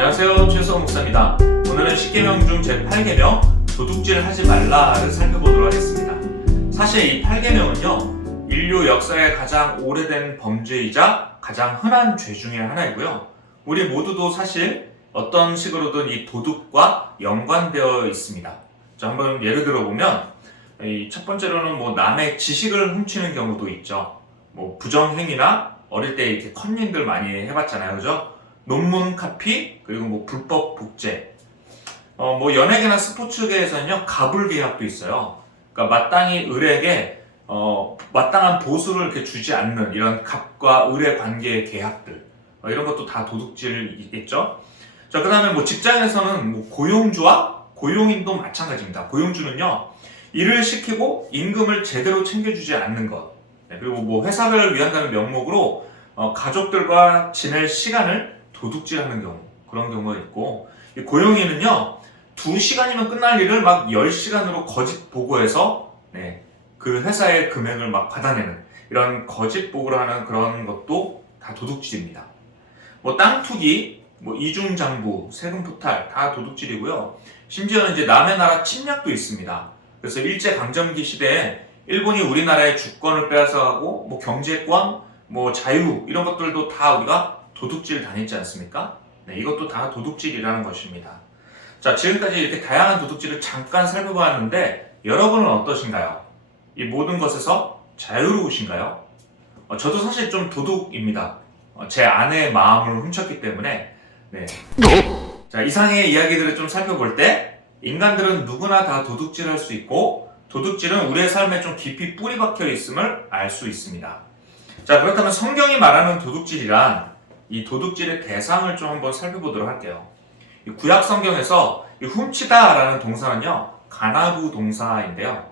안녕하세요, 최수호 목사입니다. 오늘은 10계명 중 제8계명 도둑질 하지 말라를 살펴보도록 하겠습니다. 사실 이 8계명은요 인류 역사의 가장 오래된 범죄이자 가장 흔한 죄 중에 하나이고요, 우리 모두도 사실 어떤 식으로든 이 도둑과 연관되어 있습니다. 자, 한번 예를 들어보면 이 첫 번째로는 남의 지식을 훔치는 경우도 있죠. 부정행위나 어릴 때 이렇게 컨닝들 많이 해봤잖아요, 그죠? 논문 카피, 그리고 불법 복제. 연예계나 스포츠계에서는요, 갑을 계약도 있어요. 그러니까 마땅히 을에게, 마땅한 보수를 이렇게 주지 않는 이런 갑과 을의 관계의 계약들. 이런 것도 다 도둑질이겠죠. 자, 그 다음에 직장에서는 고용주와 고용인도 마찬가지입니다. 고용주는요, 일을 시키고 임금을 제대로 챙겨주지 않는 것. 그리고 회사를 위한다는 명목으로, 가족들과 지낼 시간을 도둑질하는 경우, 그런 경우가 있고, 이 고용인은요 2시간이면 끝날 일을 10시간으로 거짓 보고해서 그 회사의 금액을 받아내는 이런 거짓 보고를 하는 그런 것도 다 도둑질입니다. 땅 투기, 이중장부, 세금 포탈 다 도둑질이고요. 심지어는 이제 남의 나라 침략도 있습니다. 그래서 일제강점기 시대에 일본이 우리나라의 주권을 빼앗아가고 경제권, 자유 이런 것들도 다 우리가 도둑질 당했지 않습니까? 이것도 다 도둑질이라는 것입니다. 자, 지금까지 이렇게 다양한 도둑질을 잠깐 살펴보았는데 여러분은 어떠신가요? 이 모든 것에서 자유로우신가요? 저도 사실 좀 도둑입니다. 제 아내의 마음을 훔쳤기 때문에. 자, 이상의 이야기들을 좀 살펴볼 때 인간들은 누구나 다 도둑질할 수 있고, 도둑질은 우리의 삶에 좀 깊이 뿌리 박혀 있음을 알 수 있습니다. 자, 그렇다면 성경이 말하는 도둑질이란 이 도둑질의 대상을 좀 한번 살펴보도록 할게요. 이 구약 성경에서 이 훔치다라는 동사는요, 가나부 동사인데요.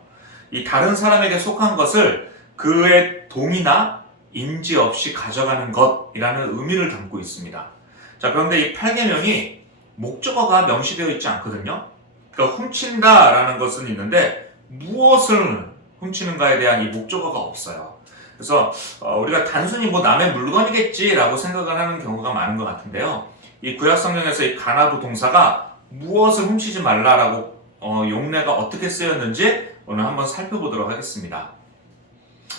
이 다른 사람에게 속한 것을 그의 동의나 인지 없이 가져가는 것이라는 의미를 담고 있습니다. 자, 그런데 이 8계명이 목적어가 명시되어 있지 않거든요. 그러니까 훔친다라는 것은 있는데 무엇을 훔치는가에 대한 이 목적어가 없어요. 그래서 우리가 단순히 남의 물건이겠지라고 생각을 하는 경우가 많은 것 같은데요. 이 구약 성경에서 이 가나부 동사가 무엇을 훔치지 말라라고 용례가 어떻게 쓰였는지 오늘 한번 살펴보도록 하겠습니다.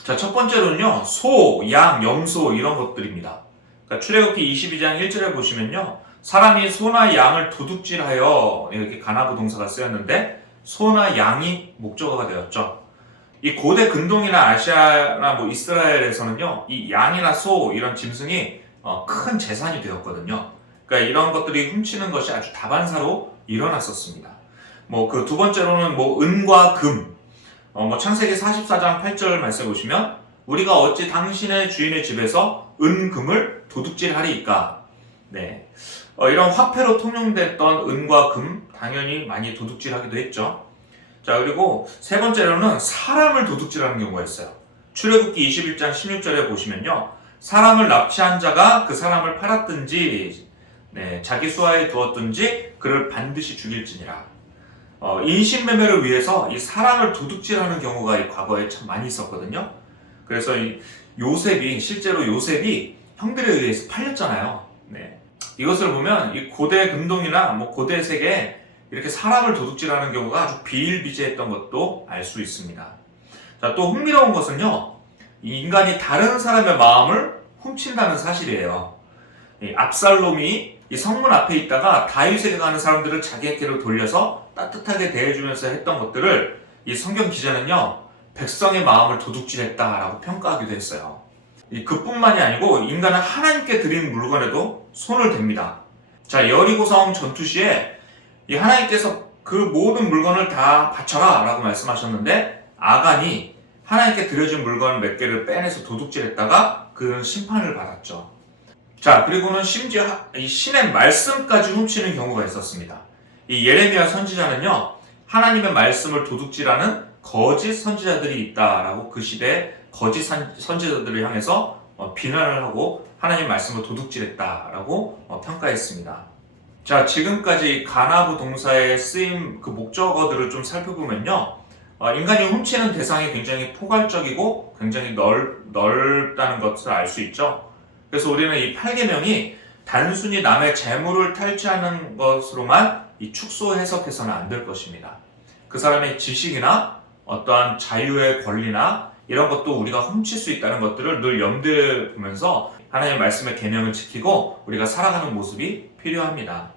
자, 첫 번째로는요, 소, 양, 염소 이런 것들입니다. 그러니까 출애굽기 22장 1절에 보시면요, 사람이 소나 양을 도둑질하여 이렇게 가나부 동사가 쓰였는데 소나 양이 목적어가 되었죠. 이 고대 근동이나 아시아나 이스라엘에서는요, 이 양이나 소 이런 짐승이 큰 재산이 되었거든요. 그러니까 이런 것들이 훔치는 것이 아주 다반사로 일어났었습니다. 그 두 번째로는 은과 금. 창세기 44장 8절 말씀해 보시면, 우리가 어찌 당신의 주인의 집에서 은, 금을 도둑질하리이까. 이런 화폐로 통용됐던 은과 금 당연히 많이 도둑질하기도 했죠. 자, 그리고 세 번째로는 사람을 도둑질하는 경우가 있어요. 출애굽기 21장 16절에 보시면요, 사람을 납치한 자가 그 사람을 팔았든지 자기 수하에 두었든지 그를 반드시 죽일지니라. 인신매매를 위해서 이 사람을 도둑질하는 경우가 이 과거에 참 많이 있었거든요. 그래서 실제로 요셉이 형들에 의해서 팔렸잖아요. 이것을 보면 이 고대 근동이나 고대 세계에 이렇게 사람을 도둑질하는 경우가 아주 비일비재했던 것도 알 수 있습니다. 자, 또 흥미로운 것은요, 이 인간이 다른 사람의 마음을 훔친다는 사실이에요. 이 압살롬이 이 성문 앞에 있다가 다윗에게 가는 사람들을 자기에게로 돌려서 따뜻하게 대해주면서 했던 것들을 이 성경 기자는요, 백성의 마음을 도둑질했다라고 평가하기도 했어요. 그뿐만이 아니고 인간은 하나님께 드린 물건에도 손을 댑니다. 자, 여리고성 전투 시에 이 하나님께서 그 모든 물건을 다 바쳐라 라고 말씀하셨는데, 아간이 하나님께 드려진 물건 몇 개를 빼내서 도둑질했다가 그는 심판을 받았죠. 자, 그리고는 심지어 이 신의 말씀까지 훔치는 경우가 있었습니다. 이 예레미야 선지자는요, 하나님의 말씀을 도둑질하는 거짓 선지자들이 있다라고 그 시대에 거짓 선지자들을 향해서 비난을 하고 하나님의 말씀을 도둑질했다라고 평가했습니다. 자, 지금까지 가나부 동사의 쓰임 그 목적어들을 좀 살펴보면요, 인간이 훔치는 대상이 굉장히 포괄적이고 굉장히 넓다는 것을 알 수 있죠. 그래서 우리는 이 8계명이 단순히 남의 재물을 탈취하는 것으로만 이 축소 해석해서는 안 될 것입니다. 그 사람의 지식이나 어떠한 자유의 권리나 이런 것도 우리가 훔칠 수 있다는 것들을 늘 염두에 두면서 하나님의 말씀의 계명을 지키고 우리가 살아가는 모습이 필요합니다.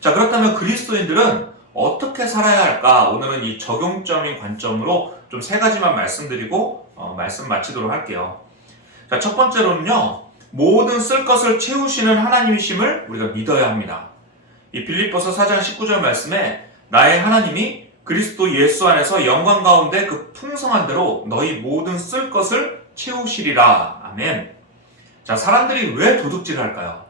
자, 그렇다면 그리스도인들은 어떻게 살아야 할까? 오늘은 이 적용점인 관점으로 좀 세 가지만 말씀드리고 말씀 마치도록 할게요. 자, 첫 번째로는요, 모든 쓸 것을 채우시는 하나님이심을 우리가 믿어야 합니다. 이 빌립보서 4장 19절 말씀에 나의 하나님이 그리스도 예수 안에서 영광 가운데 그 풍성한 대로 너희 모든 쓸 것을 채우시리라. 아멘. 자, 사람들이 왜 도둑질을 할까요?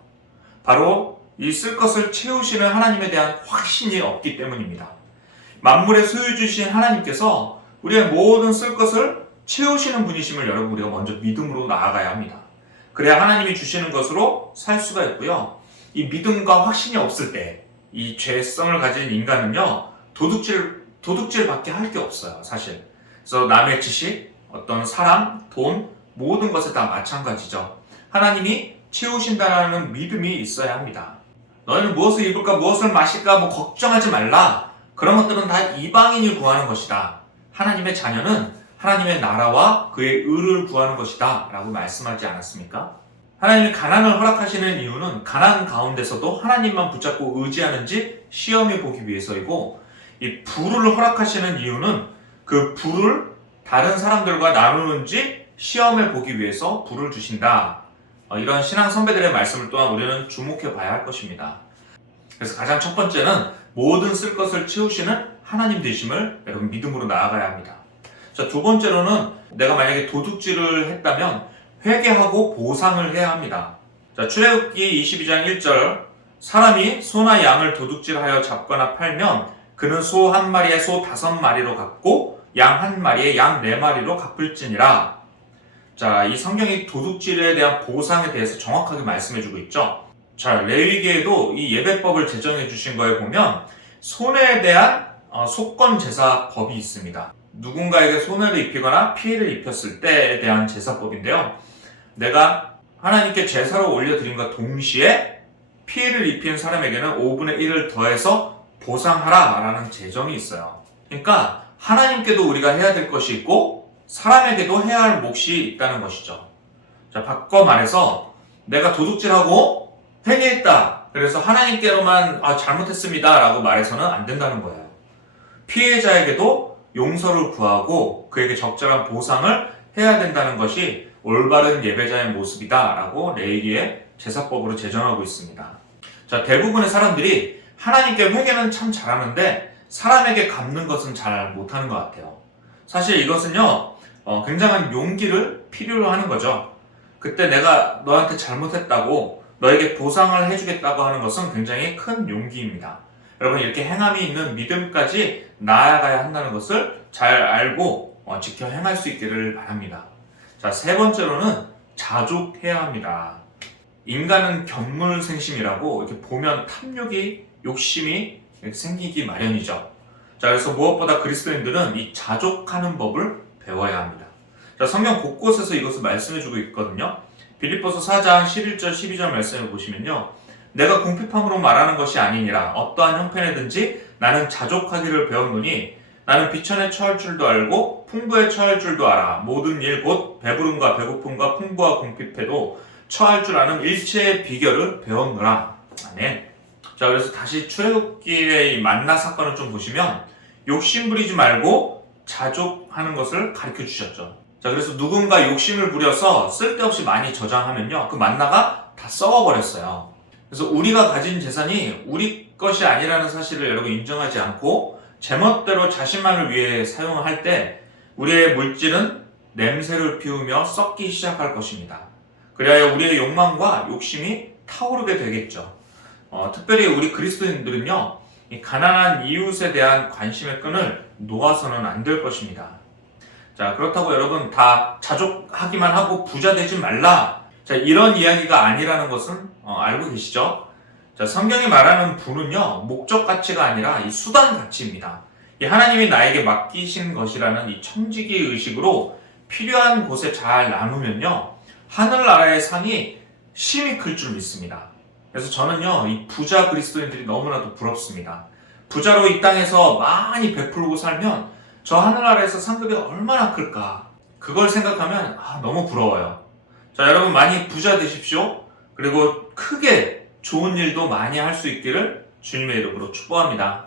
바로 이 쓸 것을 채우시는 하나님에 대한 확신이 없기 때문입니다. 만물의 소유주신 하나님께서 우리의 모든 쓸 것을 채우시는 분이심을 여러분 우리가 먼저 믿음으로 나아가야 합니다. 그래야 하나님이 주시는 것으로 살 수가 있고요. 이 믿음과 확신이 없을 때 이 죄성을 가진 인간은요, 도둑질밖에 할 게 없어요, 사실. 그래서 남의 지식, 어떤 사람, 돈, 모든 것에 다 마찬가지죠. 하나님이 채우신다는 믿음이 있어야 합니다. 너희는 무엇을 입을까, 무엇을 마실까, 걱정하지 말라. 그런 것들은 다 이방인이 구하는 것이다. 하나님의 자녀는 하나님의 나라와 그의 의를 구하는 것이다. 라고 말씀하지 않았습니까? 하나님이 가난을 허락하시는 이유는 가난 가운데서도 하나님만 붙잡고 의지하는지 시험해 보기 위해서이고, 이 부를 허락하시는 이유는 그 부를 다른 사람들과 나누는지 시험해 보기 위해서 부를 주신다. 이런 신앙 선배들의 말씀을 또한 우리는 주목해 봐야 할 것입니다. 그래서 가장 첫 번째는 모든 쓸 것을 채우시는 하나님 되심을 여러분 믿음으로 나아가야 합니다. 자, 두 번째로는 내가 만약에 도둑질을 했다면 회개하고 보상을 해야 합니다. 자, 출애굽기 22장 1절 사람이 소나 양을 도둑질하여 잡거나 팔면 그는 소 한 마리에 소 5마리로 갚고 양 한 마리에 양 4마리로 갚을지니라. 자, 이 성경이 도둑질에 대한 보상에 대해서 정확하게 말씀해주고 있죠. 자, 레위기에도 이 예배법을 제정해 주신 거에 보면 손해에 대한 속건 제사법이 있습니다. 누군가에게 손해를 입히거나 피해를 입혔을 때에 대한 제사법인데요. 내가 하나님께 제사를 올려드림과 동시에 피해를 입힌 사람에게는 5분의 1을 더해서 보상하라 라는 제정이 있어요. 그러니까 하나님께도 우리가 해야 될 것이 있고 사람에게도 해야 할 몫이 있다는 것이죠. 자, 바꿔 말해서 내가 도둑질하고 회개했다. 그래서 하나님께로만 잘못했습니다 라고 말해서는 안 된다는 거예요. 피해자에게도 용서를 구하고 그에게 적절한 보상을 해야 된다는 것이 올바른 예배자의 모습이다 라고 레위기의 제사법으로 제정하고 있습니다. 자, 대부분의 사람들이 하나님께 회개는 참 잘하는데 사람에게 갚는 것은 잘 못하는 것 같아요. 사실 이것은요, 굉장한 용기를 필요로 하는 거죠. 그때 내가 너한테 잘못했다고 너에게 보상을 해주겠다고 하는 것은 굉장히 큰 용기입니다. 여러분, 이렇게 행함이 있는 믿음까지 나아가야 한다는 것을 잘 알고 지켜 행할 수 있기를 바랍니다. 자, 세 번째로는 자족해야 합니다. 인간은 견물생심이라고 이렇게 보면 탐욕이, 욕심이 생기기 마련이죠. 자, 그래서 무엇보다 그리스도인들은 이 자족하는 법을 배워야 합니다. 자, 성경 곳곳에서 이것을 말씀해주고 있거든요. 빌립보서 4장 11절 12절 말씀을 보시면요, 내가 궁핍함으로 말하는 것이 아니니라 어떠한 형편에든지 나는 자족하기를 배웠노니 나는 비천에 처할 줄도 알고 풍부에 처할 줄도 알아. 모든 일 곧 배부름과 배고픔과 풍부와 궁핍해도 처할 줄 아는 일체의 비결을 배웠노라. 아멘. 자, 그래서 다시 출애굽기의 이 만나 사건을 좀 보시면 욕심 부리지 말고 자족하는 것을 가르쳐 주셨죠. 자, 그래서 누군가 욕심을 부려서 쓸데없이 많이 저장하면요, 그 만나가 다 썩어버렸어요. 그래서 우리가 가진 재산이 우리 것이 아니라는 사실을 여러분 인정하지 않고 제멋대로 자신만을 위해 사용할 때 우리의 물질은 냄새를 피우며 썩기 시작할 것입니다. 그래야 우리의 욕망과 욕심이 타오르게 되겠죠. 특별히 우리 그리스도인들은요, 이 가난한 이웃에 대한 관심의 끈을 놓아서는 안 될 것입니다. 자, 그렇다고 여러분 다 자족하기만 하고 부자 되지 말라. 자, 이런 이야기가 아니라는 것은 알고 계시죠? 자, 성경이 말하는 부는요, 목적 가치가 아니라 이 수단 가치입니다. 이 하나님이 나에게 맡기신 것이라는 이 청지기 의식으로 필요한 곳에 잘 나누면요, 하늘나라의 상이 심히 클 줄 믿습니다. 그래서 저는요, 이 부자 그리스도인들이 너무나도 부럽습니다. 부자로 이 땅에서 많이 베풀고 살면 저 하늘 아래에서 상급이 얼마나 클까? 그걸 생각하면 너무 부러워요. 자, 여러분 많이 부자 되십시오. 그리고 크게 좋은 일도 많이 할 수 있기를 주님의 이름으로 축복합니다.